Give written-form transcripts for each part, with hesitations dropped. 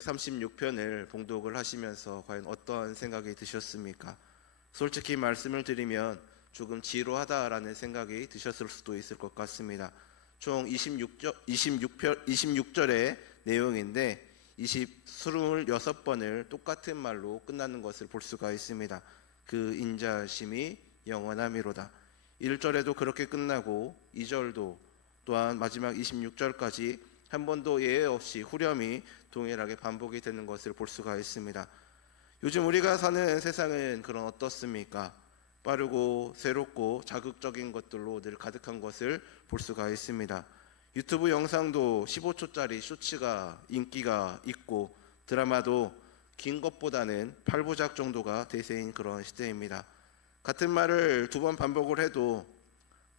36편을 봉독을 하시면서 과연 어떠한 생각이 드셨습니까? 솔직히 말씀을 드리면 조금 지루하다라는 생각이 드셨을 수도 있을 것 같습니다. 총 26절의 내용인데 26번을 똑같은 말로 끝나는 것을 볼 수가 있습니다. 그 인자심이 영원함이로다. 1절에도 그렇게 끝나고 2절도 또한 마지막 26절까지 한 번도 예외 없이 후렴이 동일하게 반복이 되는 것을 볼 수가 있습니다. 요즘 우리가 사는 세상은 그런 어떻습니까? 빠르고 새롭고 자극적인 것들로 늘 가득한 것을 볼 수가 있습니다. 유튜브 영상도 15초짜리 쇼츠가 인기가 있고 드라마도 긴 것보다는 8부작 정도가 대세인 그런 시대입니다. 같은 말을 두 번 반복을 해도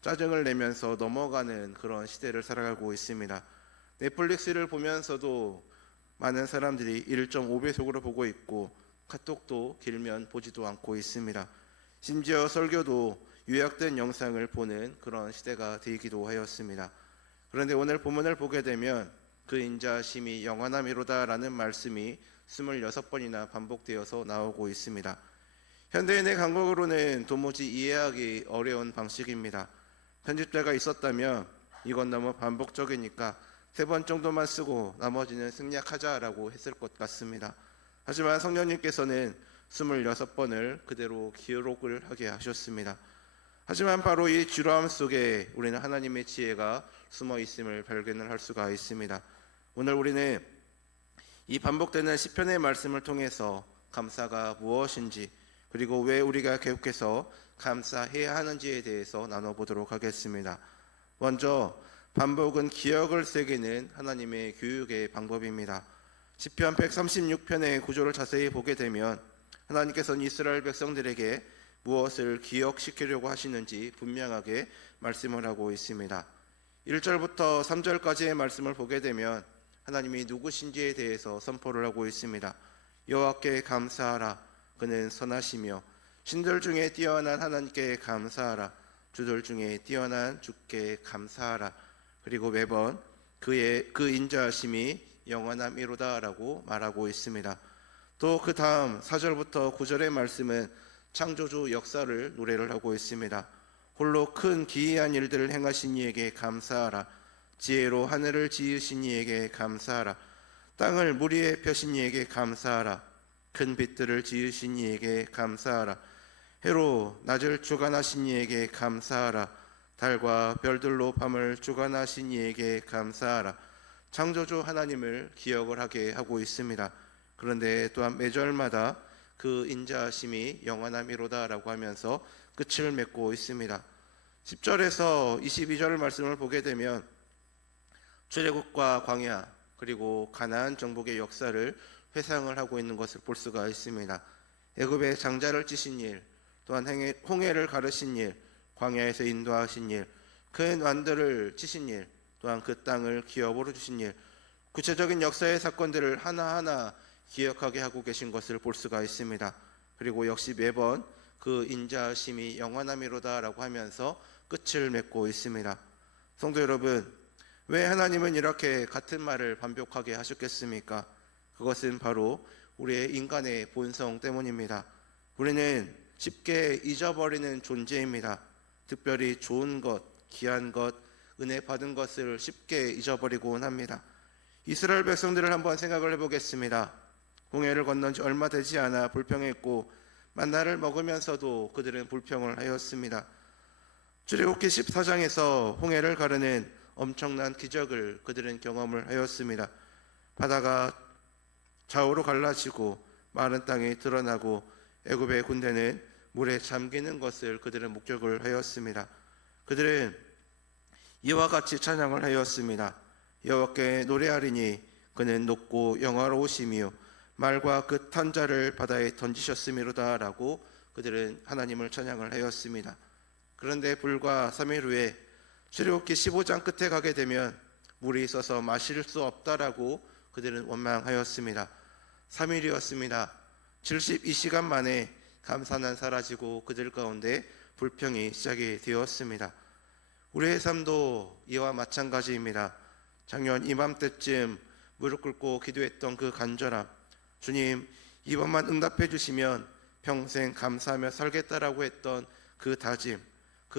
짜증을 내면서 넘어가는 그런 시대를 살아가고 있습니다. 넷플릭스를 보면서도 많은 사람들이 1.5배속으로 보고 있고 카톡도 길면 보지도 않고 있습니다. 심지어 설교도 요약된 영상을 보는 그런 시대가 되기도 하였습니다. 그런데 오늘 본문을 보게 되면 그 인자심이 영원함이로다라는 말씀이 26번이나 반복되어서 나오고 있습니다. 현대인의 감각으로는 도무지 이해하기 어려운 방식입니다. 편집자가 있었다면 이건 너무 반복적이니까 3번 정도만 쓰고 나머지는 생략하자라고 했을 것 같습니다. 하지만 성령님께서는 26번을 그대로 기록을 하게 하셨습니다. 하지만 바로 이 지루함 속에 우리는 하나님의 지혜가 숨어 있음을 발견을 할 수가 있습니다. 오늘 우리는 이 반복되는 시편의 말씀을 통해서 감사가 무엇인지 그리고 왜 우리가 계속해서 감사해야 하는지에 대해서 나눠보도록 하겠습니다. 먼저 반복은 기억을 새기는 하나님의 교육의 방법입니다. 시편 136편의 구조를 자세히 보게 되면 하나님께서는 이스라엘 백성들에게 무엇을 기억시키려고 하시는지 분명하게 말씀을 하고 있습니다. 1절부터 3절까지의 말씀을 보게 되면 하나님이 누구신지에 대해서 선포를 하고 있습니다. 여호와께 감사하라. 그는 선하시며 신들 중에 뛰어난 하나님께 감사하라. 주들 중에 뛰어난 주께 감사하라. 그리고 매번 그 인자하심이 영원함이로다라고 말하고 있습니다. 또 그 다음 4절부터 9절의 말씀은 창조주 역사를 노래를 하고 있습니다. 홀로 큰 기이한 일들을 행하신 이에게 감사하라. 지혜로 하늘을 지으신 이에게 감사하라. 땅을 물 위에 펴신 이에게 감사하라. 큰 빛들을 지으신 이에게 감사하라. 해로 낮을 주관하신 이에게 감사하라. 달과 별들로 밤을 주관하신 이에게 감사하라. 창조주 하나님을 기억을 하게 하고 있습니다. 그런데 또한 매절마다 그 인자하심이 영원함이로다라고 하면서 끝을 맺고 있습니다. 10절에서 22절 말씀을 보게 되면 출애굽과 광야 그리고 가나안 정복의 역사를 회상을 하고 있는 것을 볼 수가 있습니다. 애굽의 장자를 찌신 일, 또한 홍해를 가르신 일, 광야에서 인도하신 일, 큰 완들을 치신 일, 또한 그 땅을 기업으로 주신 일, 구체적인 역사의 사건들을 하나하나 기억하게 하고 계신 것을 볼 수가 있습니다. 그리고 역시 매번 그 인자하심이 영원함이로다라고 하면서 끝을 맺고 있습니다. 성도 여러분, 왜 하나님은 이렇게 같은 말을 반복하게 하셨겠습니까? 그것은 바로 우리의 인간의 본성 때문입니다. 우리는 쉽게 잊어버리는 존재입니다. 특별히 좋은 것, 귀한 것, 은혜 받은 것을 쉽게 잊어버리곤 합니다. 이스라엘 백성들을 한번 생각을 해보겠습니다. 홍해를 건넌 지 얼마 되지 않아 불평했고 만나를 먹으면서도 그들은 불평을 하였습니다. 출애굽기 14장에서 홍해를 가르는 엄청난 기적을 그들은 경험을 하였습니다. 바다가 좌우로 갈라지고 마른 땅이 드러나고 애굽의 군대는 물에 잠기는 것을 그들은 목격을 하였습니다. 그들은 이와 같이 찬양을 하였습니다. 여호와께 노래하리니 그는 높고 영화로우시며 말과 그 탄 자를 바다에 던지셨음이로다 라고 그들은 하나님을 찬양을 하였습니다. 그런데 불과 3일 후에 출애굽기 15장 끝에 가게 되면 물이 있어서 마실 수 없다라고 그들은 원망하였습니다. 3일이었습니다. 72시간 만에 감사는 사라지고 그들 가운데 불평이 시작이 되었습니다. 우리의 삶도 이와 마찬가지입니다. 작년 이맘때쯤 무릎 꿇고 기도했던 그 간절함, 주님 이번만 응답해 주시면 평생 감사하며 살겠다라고 했던 그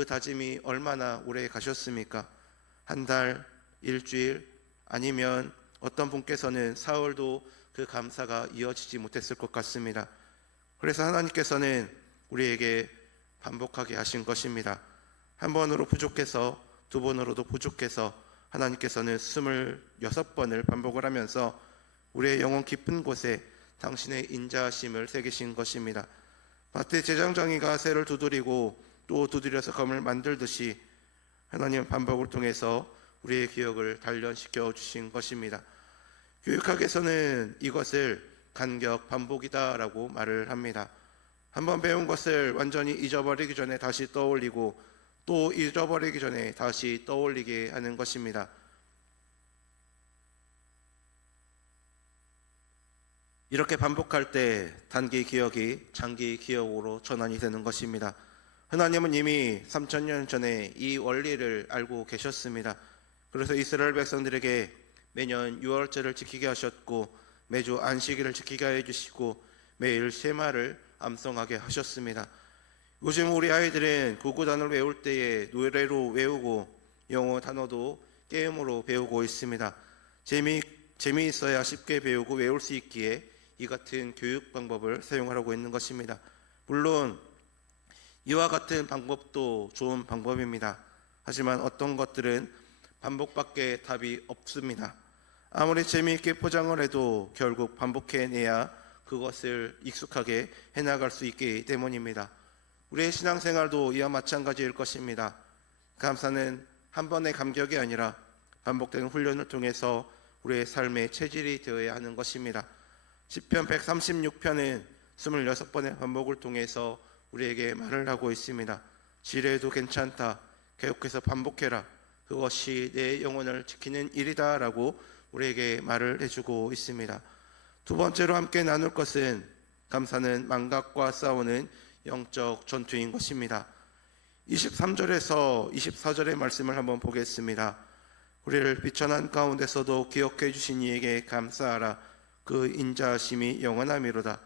다짐이 얼마나 오래 가셨습니까? 한 달, 일주일, 아니면 어떤 분께서는 사흘도 그 감사가 이어지지 못했을 것 같습니다. 그래서 하나님께서는 우리에게 반복하게 하신 것입니다. 한 번으로 부족해서 두 번으로도 부족해서 하나님께서는 26번을 반복을 하면서 우리의 영혼 깊은 곳에 당신의 인자하심을 새기신 것입니다. 마태 제장장이가 새를 두드리고 또 두드려서 검을 만들듯이 하나님 반복을 통해서 우리의 기억을 단련시켜 주신 것입니다. 교육학에서는 이것을 간격 반복이다라고 말을 합니다. 한번 배운 것을 완전히 잊어버리기 전에 다시 떠올리고 또 잊어버리기 전에 다시 떠올리게 하는 것입니다. 이렇게 반복할 때 단기 기억이 장기 기억으로 전환이 되는 것입니다. 하나님은 이미 3000년 전에 이 원리를 알고 계셨습니다. 그래서 이스라엘 백성들에게 매년 6월절을 지키게 하셨고 매주 안식일을 지키게 해주시고 매일 쉐마를 암송하게 하셨습니다. 요즘 우리 아이들은 구구단을 외울 때에 노래로 외우고 영어 단어도 게임으로 배우고 있습니다. 재미있어야 쉽게 배우고 외울 수 있기에 이 같은 교육 방법을 사용하려고 있는 것입니다. 물론 이와 같은 방법도 좋은 방법입니다. 하지만 어떤 것들은 반복밖에 답이 없습니다. 아무리 재미있게 포장을 해도 결국 반복해내야 그것을 익숙하게 해나갈 수 있기 때문입니다. 우리의 신앙생활도 이와 마찬가지일 것입니다. 감사는 한 번의 감격이 아니라 반복되는 훈련을 통해서 우리의 삶의 체질이 되어야 하는 것입니다. 시편 136편은 26번의 반복을 통해서 우리에게 말을 하고 있습니다. 지레도 괜찮다. 계속해서 반복해라. 그것이 내 영혼을 지키는 일이다 라고 우리에게 말을 해주고 있습니다. 두 번째로 함께 나눌 것은 감사는 망각과 싸우는 영적 전투인 것입니다. 23절에서 24절의 말씀을 한번 보겠습니다. 우리를 비천한 가운데서도 기억해 주신 이에게 감사하라. 그 인자하심이 영원함이로다.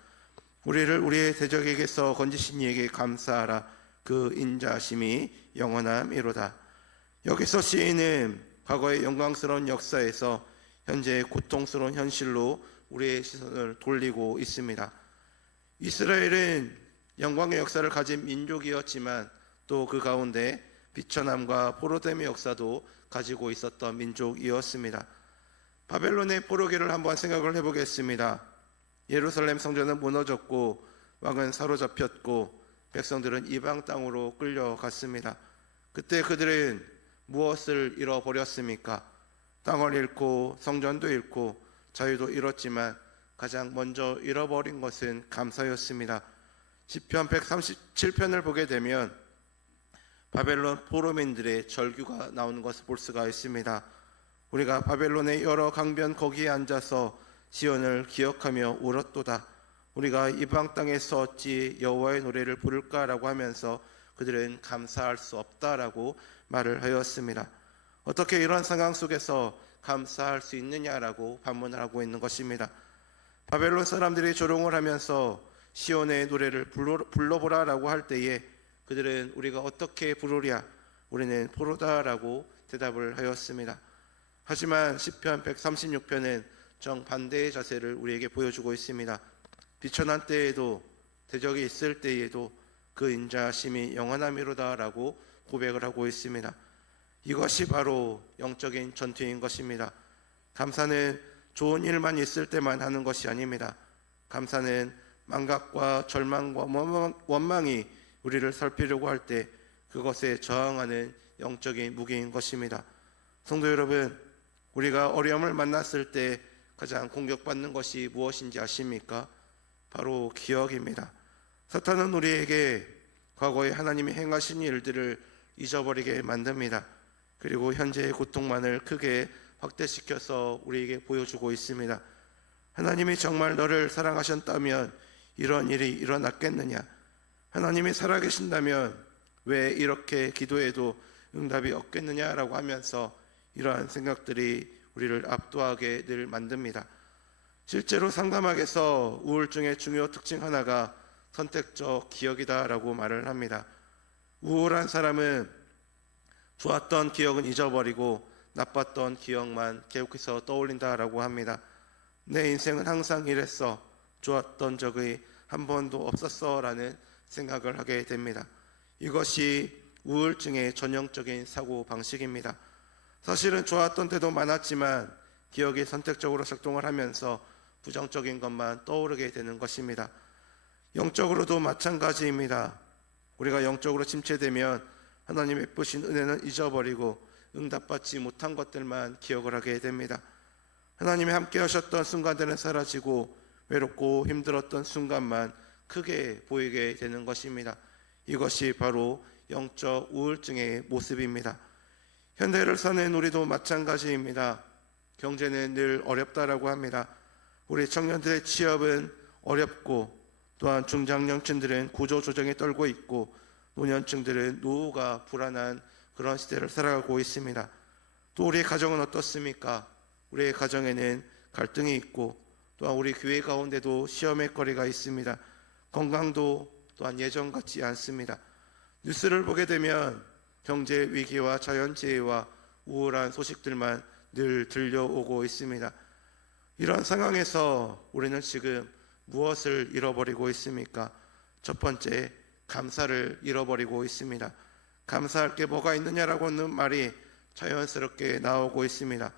우리를 우리의 대적에게서 건지신 이에게 감사하라. 그 인자하심이 영원함이로다. 여기서 시인은 과거의 영광스러운 역사에서 현재의 고통스러운 현실로 우리의 시선을 돌리고 있습니다. 이스라엘은 영광의 역사를 가진 민족이었지만 또 그 가운데 비천함과 포로됨의 역사도 가지고 있었던 민족이었습니다. 바벨론의 포로기를 한번 생각을 해보겠습니다. 예루살렘 성전은 무너졌고 왕은 사로잡혔고 백성들은 이방 땅으로 끌려갔습니다. 그때 그들은 무엇을 잃어버렸습니까? 땅을 잃고 성전도 잃고 자유도 잃었지만 가장 먼저 잃어버린 것은 감사였습니다. 시편 137편을 보게 되면 바벨론 포로민들의 절규가 나오는 것을 볼 수가 있습니다. 우리가 바벨론의 여러 강변 거기에 앉아서 시온을 기억하며 울었도다. 우리가 이방 땅에서 어찌 여호와의 노래를 부를까라고 하면서 그들은 감사할 수 없다라고 말을 하였습니다. 어떻게 이런 상황 속에서 감사할 수 있느냐라고 반문을 하고 있는 것입니다. 바벨론 사람들이 조롱을 하면서 시온의 노래를 불러보라라고 할 때에 그들은 우리가 어떻게 부르랴? 우리는 포로다라고 대답을 하였습니다. 하지만 시편 136편은 정반대의 자세를 우리에게 보여주고 있습니다. 비천한 때에도 대적이 있을 때에도 그 인자심이 영원함이로다라고 고백을 하고 있습니다. 이것이 바로 영적인 전투인 것입니다. 감사는 좋은 일만 있을 때만 하는 것이 아닙니다. 감사는 망각과 절망과 원망이 우리를 살피려고 할 때 그것에 저항하는 영적인 무기인 것입니다. 성도 여러분, 우리가 어려움을 만났을 때 가장 공격받는 것이 무엇인지 아십니까? 바로 기억입니다. 사탄은 우리에게 과거에 하나님이 행하신 일들을 잊어버리게 만듭니다. 그리고 현재의 고통만을 크게 확대시켜서 우리에게 보여주고 있습니다. 하나님이 정말 너를 사랑하셨다면 이런 일이 일어났겠느냐? 하나님이 살아계신다면 왜 이렇게 기도해도 응답이 없겠느냐라고 하면서 이러한 생각들이 우리를 압도하게 늘 만듭니다. 실제로 상담학에서 우울증의 중요 특징 하나가 선택적 기억이다라고 말을 합니다. 우울한 사람은 좋았던 기억은 잊어버리고 나빴던 기억만 계속해서 떠올린다라고 합니다. 내 인생은 항상 이랬어, 좋았던 적이 한 번도 없었어 라는 생각을 하게 됩니다. 이것이 우울증의 전형적인 사고 방식입니다. 사실은 좋았던 때도 많았지만 기억이 선택적으로 작동을 하면서 부정적인 것만 떠오르게 되는 것입니다. 영적으로도 마찬가지입니다. 우리가 영적으로 침체되면 하나님의 베푸신 은혜는 잊어버리고 응답받지 못한 것들만 기억을 하게 됩니다. 하나님이 함께 하셨던 순간들은 사라지고 외롭고 힘들었던 순간만 크게 보이게 되는 것입니다. 이것이 바로 영적 우울증의 모습입니다. 현대를 사는 우리도 마찬가지입니다. 경제는 늘 어렵다라고 합니다. 우리 청년들의 취업은 어렵고 또한 중장년층들은 구조조정에 떨고 있고 노년층들은 노후가 불안한 그런 시대를 살아가고 있습니다. 또 우리의 가정은 어떻습니까? 우리의 가정에는 갈등이 있고 또한 우리 교회 가운데도 시험의 거리가 있습니다. 건강도 또한 예전 같지 않습니다. 뉴스를 보게 되면 경제 위기와 자연재해와 우울한 소식들만 늘 들려오고 있습니다. 이런 상황에서 우리는 지금 무엇을 잃어버리고 있습니까? 첫 번째, 감사를 잃어버리고 있습니다. 감사할 게 뭐가 있느냐라고는 말이 자연스럽게 나오고 있습니다.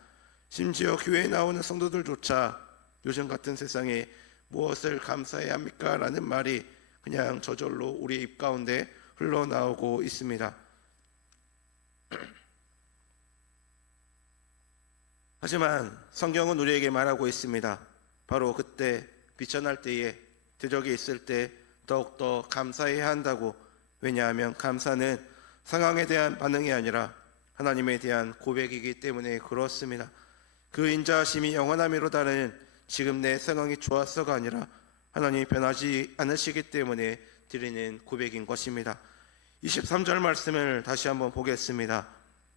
심지어 교회에 나오는 성도들조차 요즘 같은 세상에 무엇을 감사해야 합니까? 라는 말이 그냥 저절로 우리 입 가운데 흘러나오고 있습니다. 하지만 성경은 우리에게 말하고 있습니다. 바로 그때 비천할 때에 대적이 있을 때 더욱더 감사해야 한다고. 왜냐하면 감사는 상황에 대한 반응이 아니라 하나님에 대한 고백이기 때문에 그렇습니다. 그 인자하심이 영원함이로다는 지금 내 상황이 좋았어가 아니라 하나님이 변하지 않으시기 때문에 드리는 고백인 것입니다. 23절 말씀을 다시 한번 보겠습니다.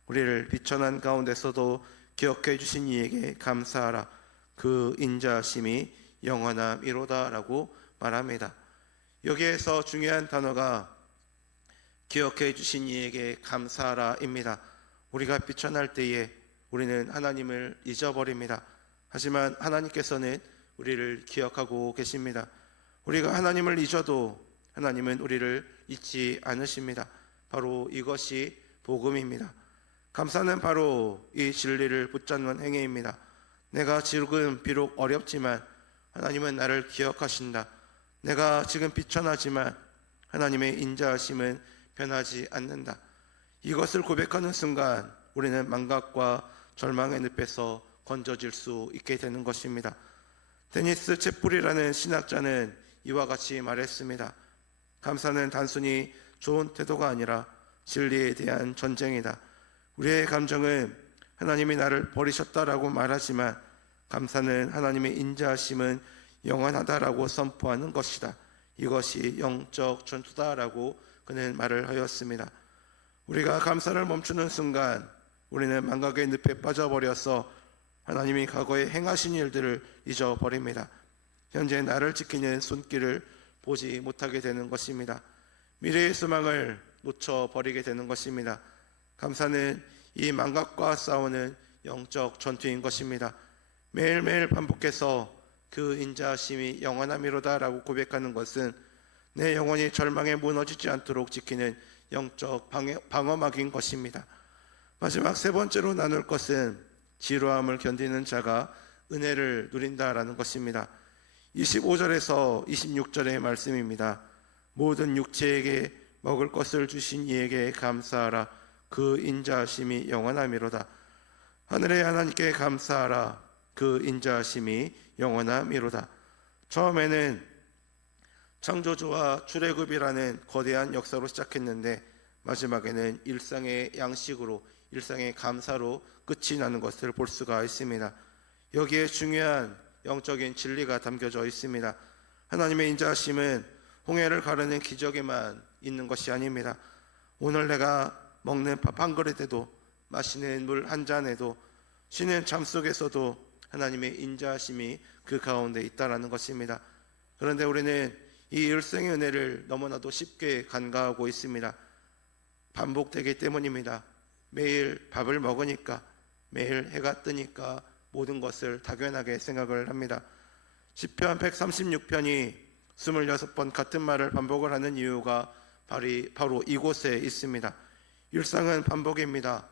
우리를 비천한 가운데서도 기억해 주신 이에게 감사하라. 그 인자하심이 영원함이로다 라고 말합니다. 여기에서 중요한 단어가 기억해 주신 이에게 감사하라 입니다. 우리가 비천할 때에 우리는 하나님을 잊어버립니다. 하지만 하나님께서는 우리를 기억하고 계십니다. 우리가 하나님을 잊어도 하나님은 우리를 잊지 않으십니다. 바로 이것이 복음입니다. 감사는 바로 이 진리를 붙잡는 행위입니다. 내가 지금 비록 어렵지만 하나님은 나를 기억하신다. 내가 지금 비천하지만 하나님의 인자하심은 변하지 않는다. 이것을 고백하는 순간 우리는 망각과 절망의 늪에서 건져질 수 있게 되는 것입니다. 데니스 채플이라는 신학자는 이와 같이 말했습니다. 감사는 단순히 좋은 태도가 아니라 진리에 대한 전쟁이다. 우리의 감정은 하나님이 나를 버리셨다라고 말하지만 감사는 하나님의 인자하심은 영원하다라고 선포하는 것이다. 이것이 영적 전투다라고 그는 말을 하였습니다. 우리가 감사를 멈추는 순간 우리는 망각의 늪에 빠져버려서 하나님이 과거에 행하신 일들을 잊어버립니다. 현재 나를 지키는 손길을 보지 못하게 되는 것입니다. 미래의 소망을 놓쳐버리게 되는 것입니다. 감사는 이 망각과 싸우는 영적 전투인 것입니다. 매일매일 반복해서 그 인자하심이 영원함이로다 라고 고백하는 것은 내 영혼이 절망에 무너지지 않도록 지키는 영적 방어막인 것입니다. 마지막 세 번째로 나눌 것은 지루함을 견디는 자가 은혜를 누린다라는 것입니다. 25절에서 26절의 말씀입니다. 모든 육체에게 먹을 것을 주신 이에게 감사하라. 그 인자하심이 영원함이로다. 하늘의 하나님께 감사하라. 그 인자하심이 영원함이로다. 처음에는 창조주와 출애굽이라는 거대한 역사로 시작했는데 마지막에는 일상의 양식으로, 일상의 감사로 끝이 나는 것을 볼 수가 있습니다. 여기에 중요한 영적인 진리가 담겨져 있습니다. 하나님의 인자하심은 홍해를 가르는 기적에만 있는 것이 아닙니다. 오늘 내가 먹는 밥 한 그릇에도, 마시는 물 한 잔에도, 쉬는 잠 속에서도 하나님의 인자하심이 그 가운데 있다라는 것입니다. 그런데 우리는 이 일생의 은혜를 너무나도 쉽게 간과하고 있습니다. 반복되기 때문입니다. 매일 밥을 먹으니까, 매일 해가 뜨니까 모든 것을 당연하게 생각을 합니다. 시편 136편이 26번 같은 말을 반복을 하는 이유가 바로 이곳에 있습니다. 일상은 반복입니다.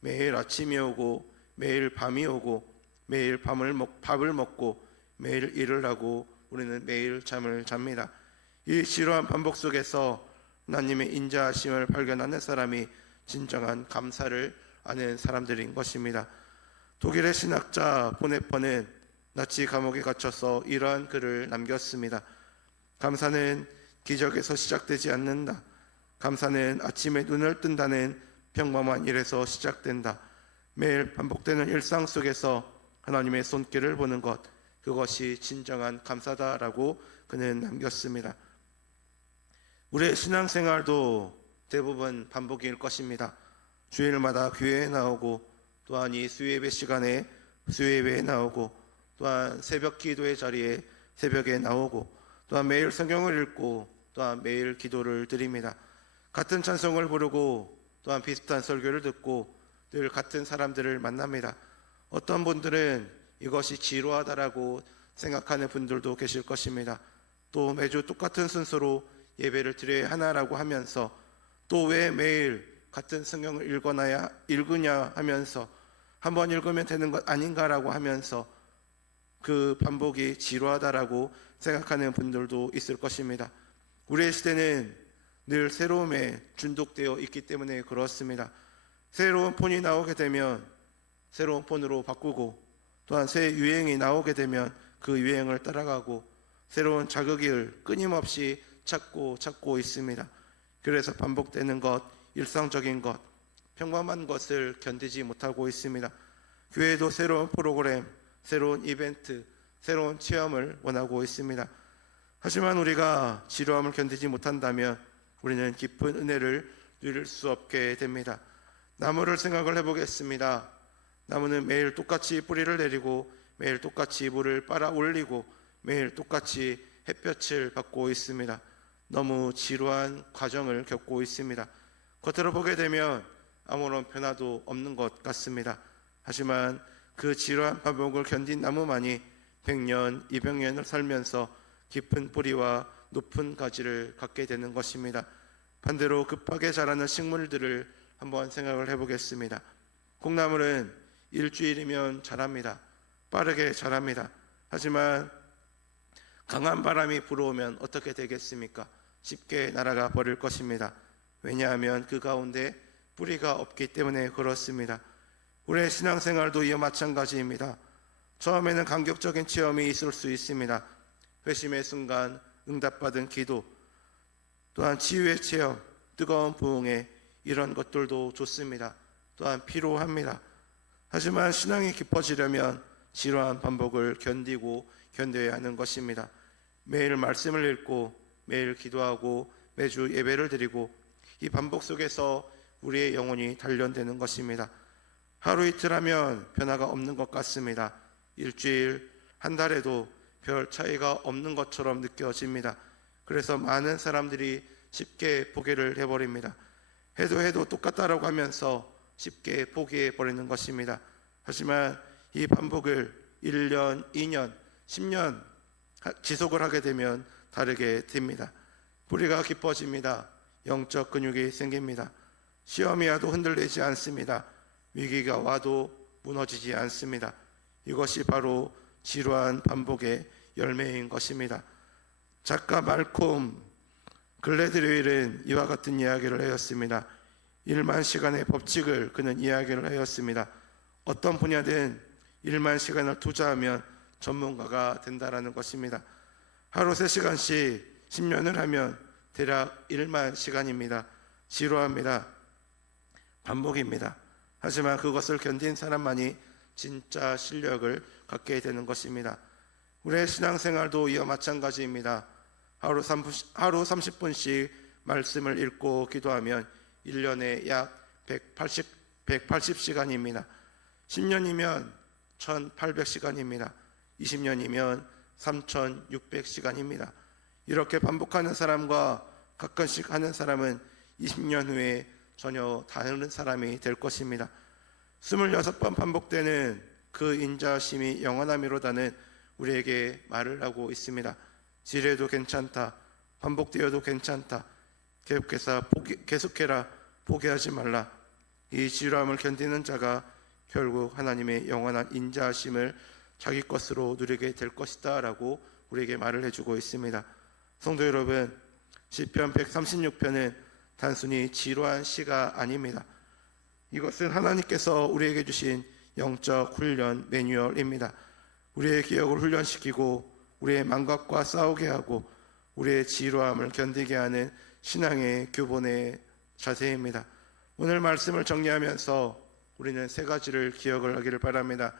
매일 아침이 오고 매일 밤이 오고 매일 밥을 먹고 매일 일을 하고 우리는 매일 잠을 잡니다. 이 지루한 반복 속에서 하나님의 인자하심을 발견하는 사람이 진정한 감사를 아는 사람들인 것입니다. 독일의 신학자 보네퍼는 나치 감옥에 갇혀서 이러한 글을 남겼습니다. 감사는 기적에서 시작되지 않는다. 감사는 아침에 눈을 뜬다는 평범한 일에서 시작된다. 매일 반복되는 일상 속에서 하나님의 손길을 보는 것, 그것이 진정한 감사다라고 그는 남겼습니다. 우리의 신앙생활도 대부분 반복일 것입니다. 주일마다 교회에 나오고, 또한 이 수요예배 시간에 수요예배에 나오고, 또한 새벽 기도의 자리에 새벽에 나오고, 또한 매일 성경을 읽고, 또한 매일 기도를 드립니다. 같은 찬송을 부르고, 또한 비슷한 설교를 듣고 늘 같은 사람들을 만납니다. 어떤 분들은 이것이 지루하다라고 생각하는 분들도 계실 것입니다. 또 매주 똑같은 순서로 예배를 드려야 하나라고 하면서, 또 왜 매일 같은 성경을 읽으냐 하면서, 한번 읽으면 되는 것 아닌가라고 하면서 그 반복이 지루하다라고 생각하는 분들도 있을 것입니다. 우리의 시대는 늘 새로움에 중독되어 있기 때문에 그렇습니다. 새로운 폰이 나오게 되면 새로운 폰으로 바꾸고, 또한 새 유행이 나오게 되면 그 유행을 따라가고, 새로운 자극을 끊임없이 찾고 있습니다. 그래서 반복되는 것, 일상적인 것, 평범한 것을 견디지 못하고 있습니다. 교회도 새로운 프로그램, 새로운 이벤트, 새로운 체험을 원하고 있습니다. 하지만 우리가 지루함을 견디지 못한다면 우리는 깊은 은혜를 누릴 수 없게 됩니다. 나무를 생각을 해보겠습니다. 나무는 매일 똑같이 뿌리를 내리고 매일 똑같이 물을 빨아 올리고 매일 똑같이 햇볕을 받고 있습니다. 너무 지루한 과정을 겪고 있습니다. 겉으로 보게 되면 아무런 변화도 없는 것 같습니다. 하지만 그 지루한 반복을 견딘 나무만이 100년, 200년을 살면서 깊은 뿌리와 높은 가지를 갖게 되는 것입니다. 반대로 급하게 자라는 식물들을 한번 생각을 해보겠습니다. 콩나물은 일주일이면 자랍니다. 빠르게 자랍니다. 하지만 강한 바람이 불어오면 어떻게 되겠습니까? 쉽게 날아가 버릴 것입니다. 왜냐하면 그 가운데 뿌리가 없기 때문에 그렇습니다. 우리의 신앙생활도 이와 마찬가지입니다. 처음에는 감격적인 체험이 있을 수 있습니다. 회심의 순간, 응답받은 기도, 또한 치유의 체험, 뜨거운 부흥회, 이런 것들도 좋습니다. 또한 필요합니다. 하지만 신앙이 깊어지려면 지루한 반복을 견뎌야 하는 것입니다. 매일 말씀을 읽고 매일 기도하고 매주 예배를 드리고 이 반복 속에서 우리의 영혼이 단련되는 것입니다. 하루 이틀 하면 변화가 없는 것 같습니다. 일주일, 한 달에도 별 차이가 없는 것처럼 느껴집니다. 그래서 많은 사람들이 쉽게 포기를 해버립니다. 해도 똑같다라고 하면서 쉽게 포기해버리는 것입니다. 하지만 이 반복을 1년, 2년, 10년 지속을 하게 되면 다르게 됩니다. 뿌리가 깊어집니다. 영적 근육이 생깁니다. 시험이 와도 흔들리지 않습니다. 위기가 와도 무너지지 않습니다. 이것이 바로 지루한 반복의 열매인 것입니다. 작가 말콤 글래드웰은 이와 같은 이야기를 하였습니다. 1만 시간의 법칙을 그는 이야기를 하였습니다. 어떤 분야든 1만 시간을 투자하면 전문가가 된다라는 것입니다. 하루 3시간씩 10년을 하면 대략 1만 시간입니다. 지루합니다. 반복입니다. 하지만 그것을 견딘 사람만이 진짜 실력을 갖게 되는 것입니다. 우리의 신앙생활도 이와 마찬가지입니다. 하루 30분씩 말씀을 읽고 기도하면 1년에 약 180시간입니다. 10년이면 1800시간입니다. 20년이면 3600시간입니다. 이렇게 반복하는 사람과 가끔씩 하는 사람은 20년 후에 전혀 다른 사람이 될 것입니다. 26번 반복되는 그 인자심이 영원함이로다는 우리에게 말을 하고 있습니다. 지뢰도 괜찮다, 반복되어도 괜찮다, 계속해라, 포기하지 말라. 이 지루함을 견디는 자가 결국 하나님의 영원한 인자하심을 자기 것으로 누리게 될 것이다 라고 우리에게 말을 해주고 있습니다. 성도 여러분, 시편 136편은 단순히 지루한 시가 아닙니다. 이것은 하나님께서 우리에게 주신 영적 훈련 매뉴얼입니다. 우리의 기억을 훈련시키고 우리의 망각과 싸우게 하고 우리의 지루함을 견디게 하는 신앙의 교본의 자세입니다. 오늘 말씀을 정리하면서 우리는 세 가지를 기억을 하기를 바랍니다.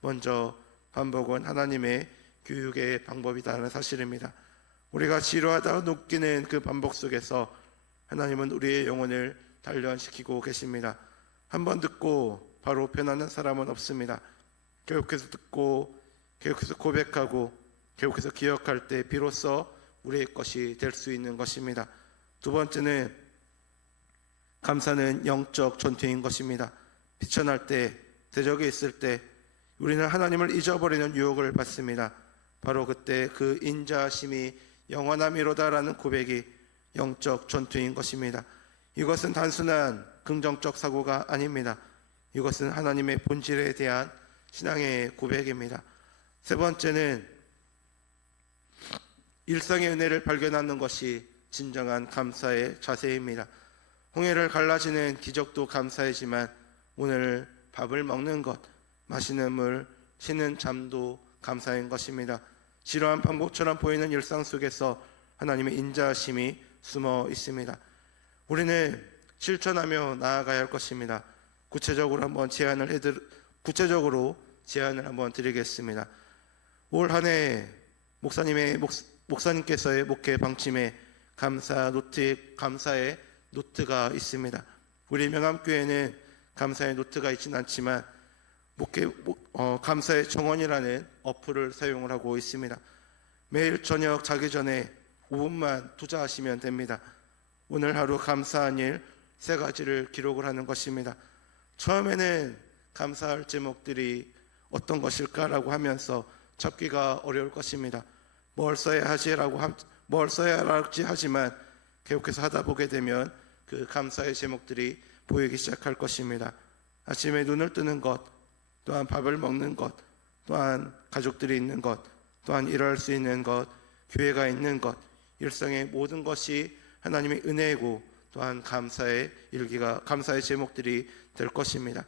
먼저, 반복은 하나님의 교육의 방법이라는 사실입니다. 우리가 지루하다고 느끼는 그 반복 속에서 하나님은 우리의 영혼을 단련시키고 계십니다. 한번 듣고 바로 변하는 사람은 없습니다. 계속해서 듣고 계속해서 고백하고 계속해서 기억할 때 비로소 우리의 것이 될 수 있는 것입니다. 두 번째는, 감사는 영적 전투인 것입니다. 비천할 때, 대적이 있을 때 우리는 하나님을 잊어버리는 유혹을 받습니다. 바로 그때 그 인자하심이 영원함이로다라는 고백이 영적 전투인 것입니다. 이것은 단순한 긍정적 사고가 아닙니다. 이것은 하나님의 본질에 대한 신앙의 고백입니다. 세 번째는, 일상의 은혜를 발견하는 것이 진정한 감사의 자세입니다. 홍해를 갈라지는 기적도 감사이지만 오늘 밥을 먹는 것, 마시는 물, 쉬는 잠도 감사인 것입니다. 지루한 반복처럼 보이는 일상 속에서 하나님의 인자하심이 숨어 있습니다. 우리는 실천하며 나아가야 할 것입니다. 구체적으로 제안을 한번 드리겠습니다. 올 한 해 목사님께서의 목회 방침에 감사의 노트가 있습니다. 우리 명암교회는 감사의 노트가 있지는 않지만 감사의 정원이라는 어플을 사용을 하고 있습니다. 매일 저녁 자기 전에 5분만 투자하시면 됩니다. 오늘 하루 감사한 일 3가지를 기록을 하는 것입니다. 처음에는 감사할 제목들이 어떤 것일까라고 하면서 찾기가 어려울 것입니다. 뭘 써야 할지 하지만 계속해서 하다 보게 되면 그 감사의 제목들이 보이기 시작할 것입니다. 아침에 눈을 뜨는 것, 또한 밥을 먹는 것, 또한 가족들이 있는 것, 또한 일할 수 있는 것, 교회가 있는 것, 일상의 모든 것이 하나님의 은혜이고 또한 감사의 제목들이 될 것입니다.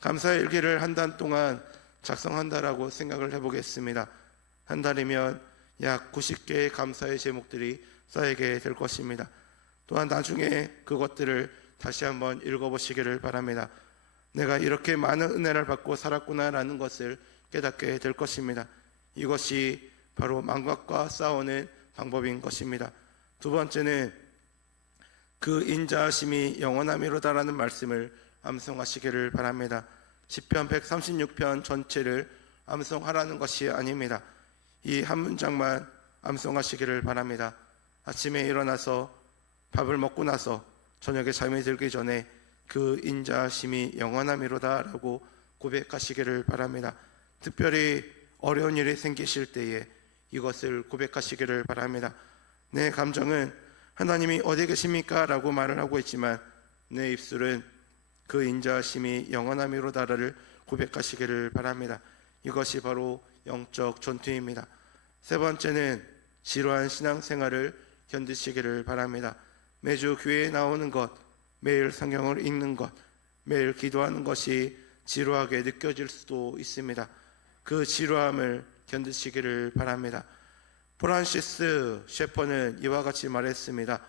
감사의 일기를 한 달 동안 작성한다라고 생각을 해보겠습니다. 한 달이면 약 90개의 감사의 제목들이 쌓이게 될 것입니다. 또한 나중에 그것들을 다시 한번 읽어보시기를 바랍니다. 내가 이렇게 많은 은혜를 받고 살았구나라는 것을 깨닫게 될 것입니다. 이것이 바로 망각과 싸우는 방법인 것입니다. 두 번째는, 그 인자하심이 영원함이로다라는 말씀을 암송하시기를 바랍니다. 시편 136편 전체를 암송하라는 것이 아닙니다. 이 한 문장만 암송하시기를 바랍니다. 아침에 일어나서 밥을 먹고 나서 저녁에 잠이 들기 전에 그 인자하심이 영원함이로다라고 고백하시기를 바랍니다. 특별히 어려운 일이 생기실 때에 이것을 고백하시기를 바랍니다. 내 감정은 하나님이 어디 계십니까? 라고 말을 하고 있지만 내 입술은 그 인자하심이 영원함이로다를 고백하시기를 바랍니다. 이것이 바로 영적 전투입니다. 세 번째는, 지루한 신앙생활을 견디시기를 바랍니다. 매주 교회에 나오는 것, 매일 성경을 읽는 것, 매일 기도하는 것이 지루하게 느껴질 수도 있습니다. 그 지루함을 견디시기를 바랍니다. 프란시스 셰퍼는 이와 같이 말했습니다.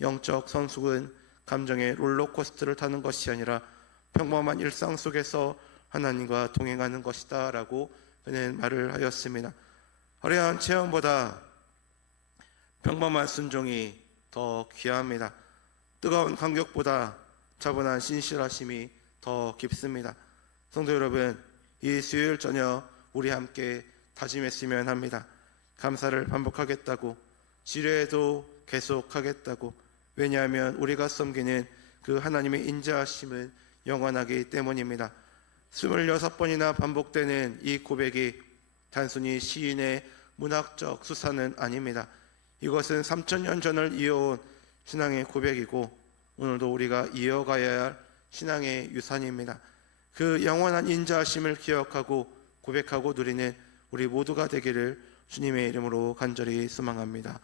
영적 성숙은 감정의 롤러코스터를 타는 것이 아니라 평범한 일상 속에서 하나님과 동행하는 것이다 라고 그는 말을 하였습니다. 화려한 체험보다 평범한 순종이 더 귀합니다. 뜨거운 감격보다 차분한 신실하심이 더 깊습니다. 성도 여러분, 이 수요일 저녁 우리 함께 다짐했으면 합니다. 감사를 반복하겠다고, 지뢰도 계속하겠다고. 왜냐하면 우리가 섬기는 그 하나님의 인자하심은 영원하기 때문입니다. 26번이나 반복되는 이 고백이 단순히 시인의 문학적 수사는 아닙니다. 이것은 3000년 전을 이어온 신앙의 고백이고 오늘도 우리가 이어가야 할 신앙의 유산입니다. 그 영원한 인자하심을 기억하고 고백하고 누리는 우리 모두가 되기를 주님의 이름으로 간절히 소망합니다.